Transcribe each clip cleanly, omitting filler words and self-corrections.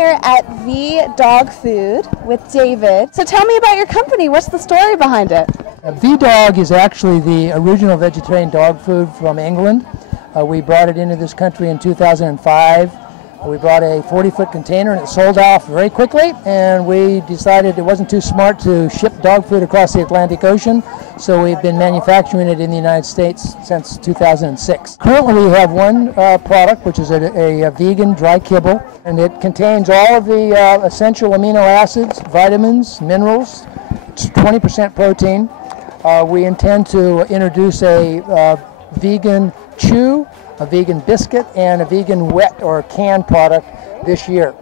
here at V Dog Food with David. So tell me about your company. What's the story behind it? V-Dog is actually the original vegetarian dog food from England. We brought it into this country in 2005. We brought a 40-foot container and it sold off very quickly, and we decided it wasn't too smart to ship dog food across the Atlantic Ocean, so we've been manufacturing it in the United States since 2006. Currently we have one product, which is a vegan dry kibble, and it contains all of the essential amino acids, vitamins, minerals. It's 20% protein. We intend to introduce a vegan chew, a vegan biscuit, and a vegan wet or canned product this year,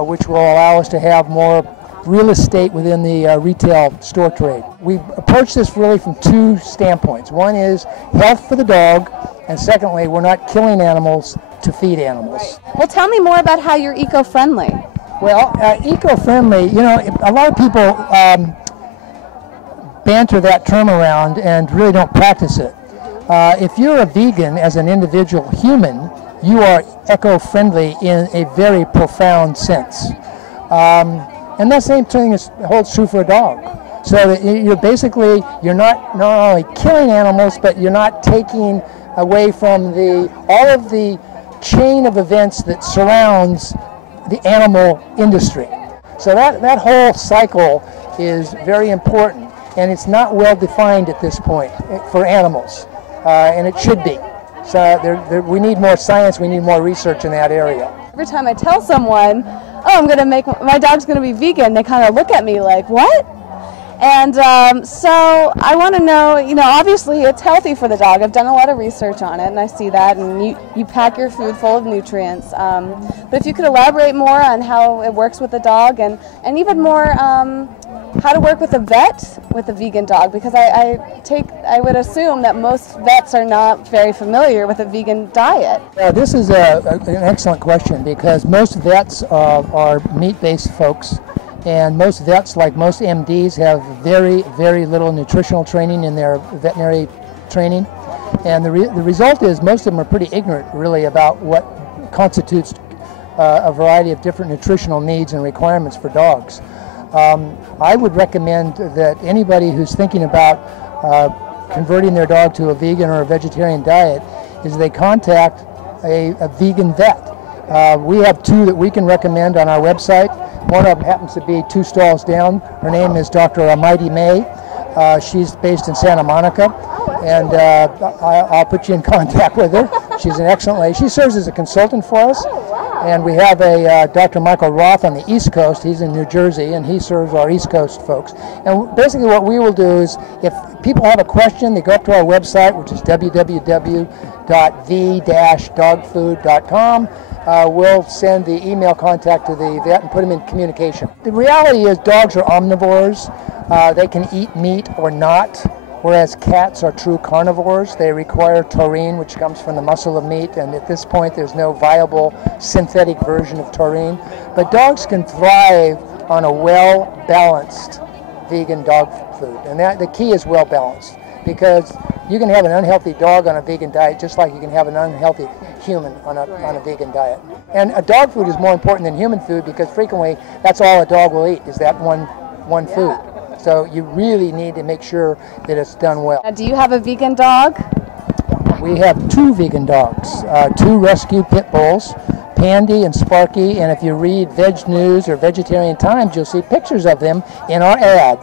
which will allow us to have more real estate within the retail store trade. We approach this really from two standpoints. One is health for the dog, and secondly, we're not killing animals to feed animals. Well, tell me more about how you're eco-friendly. Well, eco-friendly, you know, a lot of people banter that term around and really don't practice it. If you're a vegan as an individual human, you are eco-friendly in a very profound sense. And that same thing holds true for a dog. So that you're not only killing animals, but you're not taking away from all of the chain of events that surrounds the animal industry. So that whole cycle is very important, and it's not well defined at this point for animals. And it should be. So we need more science, we need more research in that area. Every time I tell someone, oh, my dog's going to be vegan, they kind of look at me like, what? And so I want to know, obviously it's healthy for the dog. I've done a lot of research on it, and I see that, and you pack your food full of nutrients. But if you could elaborate more on how it works with the dog, and even more how to work with a vet with a vegan dog, because I would assume that most vets are not very familiar with a vegan diet. This is an excellent question, because most vets are meat-based folks, and most vets, like most MDs, have very, very little nutritional training in their veterinary training. And the result is most of them are pretty ignorant, really, about what constitutes a variety of different nutritional needs and requirements for dogs. I would recommend that anybody who's thinking about converting their dog to a vegan or a vegetarian diet is they contact a vegan vet. We have two that we can recommend on our website. One of them happens to be 2 stalls down. Her name is Dr. Mighty May. She's based in Santa Monica, and I'll put you in contact with her. She's an excellent lady. She serves as a consultant for us. And we have a Dr. Michael Roth on the East Coast. He's in New Jersey, and he serves our East Coast folks. And basically what we will do is, if people have a question, they go up to our website, which is www.v-dogfood.com. We'll send the email contact to the vet and put them in communication. The reality is dogs are omnivores. They can eat meat or not, whereas cats are true carnivores. They require taurine, which comes from the muscle of meat, and at this point there's no viable synthetic version of taurine. But dogs can thrive on a well-balanced vegan dog food, and the key is well-balanced, because you can have an unhealthy dog on a vegan diet just like you can have an unhealthy human on a vegan diet. And a dog food is more important than human food, because frequently that's all a dog will eat, is that one food. So you really need to make sure that it's done well. Do you have a vegan dog? We have 2 vegan dogs, 2 rescue pit bulls, Pandy and Sparky, and if you read Veg News or Vegetarian Times, you'll see pictures of them in our ad.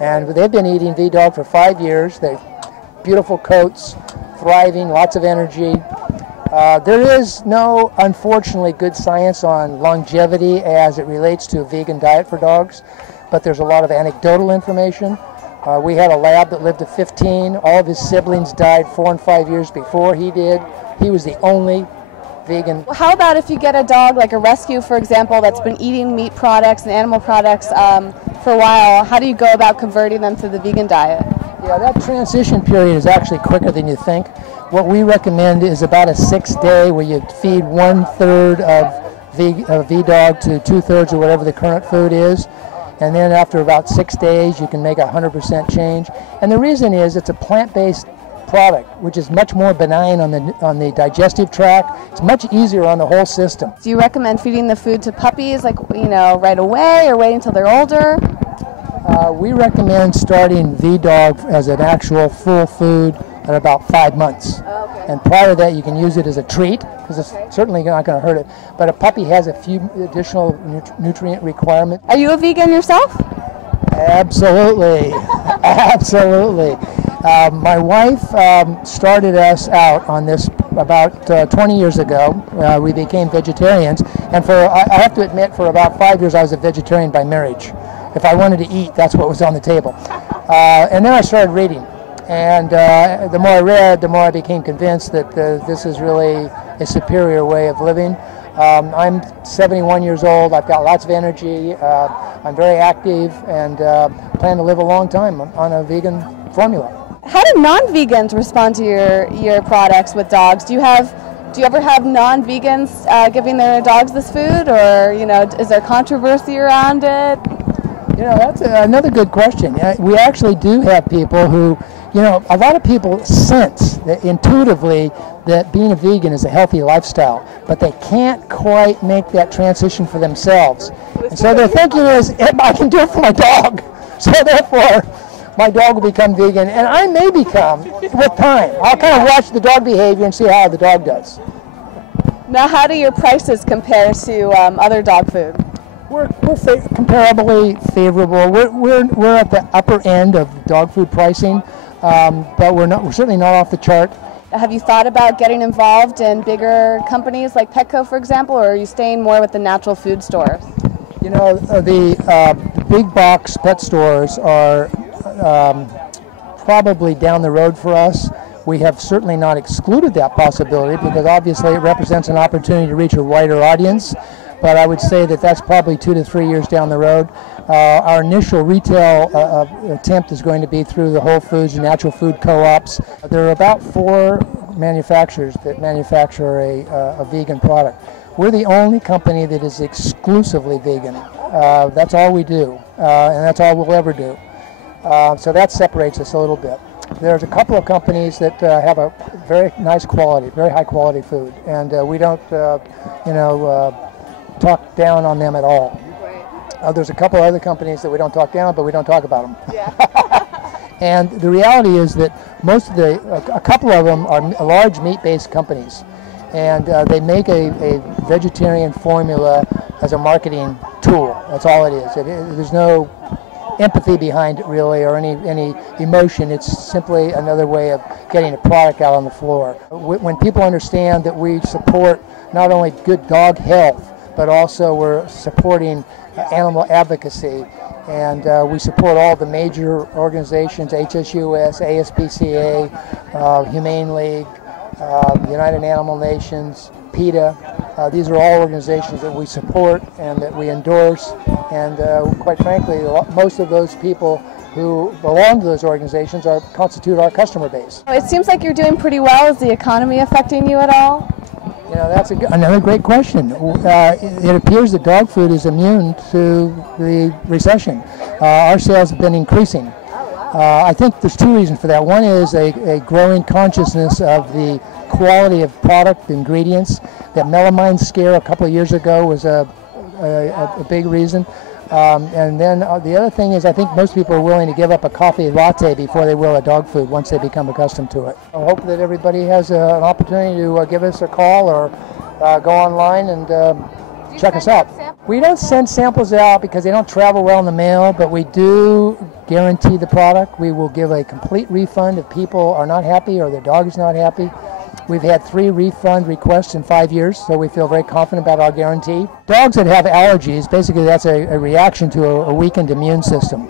And they've been eating V-Dog for 5 years. They're beautiful coats, thriving, lots of energy. There is no, unfortunately, good science on longevity as it relates to a vegan diet for dogs, but there's a lot of anecdotal information. We had a lab that lived to 15. All of his siblings died 4 and 5 years before he did. He was the only vegan. Well, how about if you get a dog, like a rescue, for example, that's been eating meat products and animal products for a while? How do you go about converting them to the vegan diet? Yeah, that transition period is actually quicker than you think. What we recommend is about a 6-day where you feed 1/3 of V-Dog to 2/3 of whatever the current food is. And then after about 6 days, you can make 100% change. And the reason is it's a plant-based product, which is much more benign on the digestive tract. It's much easier on the whole system. Do you recommend feeding the food to puppies, like, right away, or waiting until they're older? We recommend starting V-Dog as an actual full food at about 5 months. Oh, okay. And prior to that, you can use it as a treat, because it's certainly not going to hurt it. But a puppy has a few additional nutrient requirements. Are you a vegan yourself? Absolutely. Absolutely. My wife started us out on this about 20 years ago. We became vegetarians, and I have to admit, for about 5 years I was a vegetarian by marriage. If I wanted to eat, that's what was on the table. And then I started reading. And the more I read, the more I became convinced that this is really a superior way of living. I'm 71 years old. I've got lots of energy. I'm very active and plan to live a long time on a vegan formula. How do non-vegans respond to your products with dogs? Do you ever have non-vegans giving their dogs this food, or is there controversy around it? That's another good question. We actually do have people who, a lot of people sense that intuitively that being a vegan is a healthy lifestyle, but they can't quite make that transition for themselves. And so their thinking is, I can do it for my dog. So therefore, my dog will become vegan, and I may become with time. I'll kind of watch the dog behavior and see how the dog does. Now, how do your prices compare to other dog food? We're comparably favorable. We're at the upper end of dog food pricing, but we're certainly not off the chart. Have you thought about getting involved in bigger companies like Petco, for example, or are you staying more with the natural food stores? The big box pet stores are probably down the road for us. We have certainly not excluded that possibility, because obviously it represents an opportunity to reach a wider audience. But I would say that that's probably 2 to 3 years down the road. Our initial retail attempt is going to be through the Whole Foods and natural food co-ops. There are about 4 manufacturers that manufacture a vegan product. We're the only company that is exclusively vegan. That's all we do, and that's all we'll ever do. So that separates us a little bit. There's a couple of companies that have a very nice quality, very high quality food, and we don't, talk down on them at all. There's a couple other companies that we don't talk down, but we don't talk about them. Yeah. And the reality is that a couple of them are large meat-based companies, and they make a vegetarian formula as a marketing tool. That's all it is. There's no empathy behind it really, or any emotion. It's simply another way of getting a product out on the floor. When people understand that we support not only good dog health, but also we're supporting animal advocacy, and we support all the major organizations, HSUS, ASPCA, Humane League, United Animal Nations, PETA. These are all organizations that we support and that we endorse, and quite frankly, most of those people who belong to those organizations constitute our customer base. It seems like you're doing pretty well. Is the economy affecting you at all? That's another great question. It appears that dog food is immune to the recession. Our sales have been increasing. I think there's 2 reasons for that. One is a growing consciousness of the quality of product, ingredients. That melamine scare a couple of years ago was a big reason. And then the other thing is, I think most people are willing to give up a coffee latte before they will a dog food once they become accustomed to it. I hope that everybody has an opportunity to give us a call or go online and check us out. We don't send samples out because they don't travel well in the mail, but we do guarantee the product. We will give a complete refund if people are not happy or their dog is not happy. We've had 3 refund requests in 5 years, so we feel very confident about our guarantee. Dogs that have allergies, basically that's a reaction to a weakened immune system.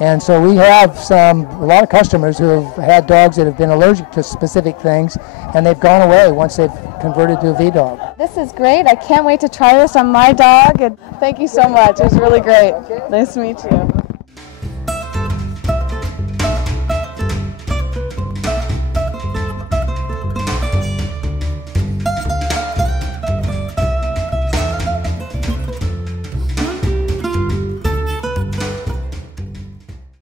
And so we have a lot of customers who have had dogs that have been allergic to specific things, and they've gone away once they've converted to a V-Dog. This is great. I can't wait to try this on my dog, and thank you so much. It was really great. Nice to meet you.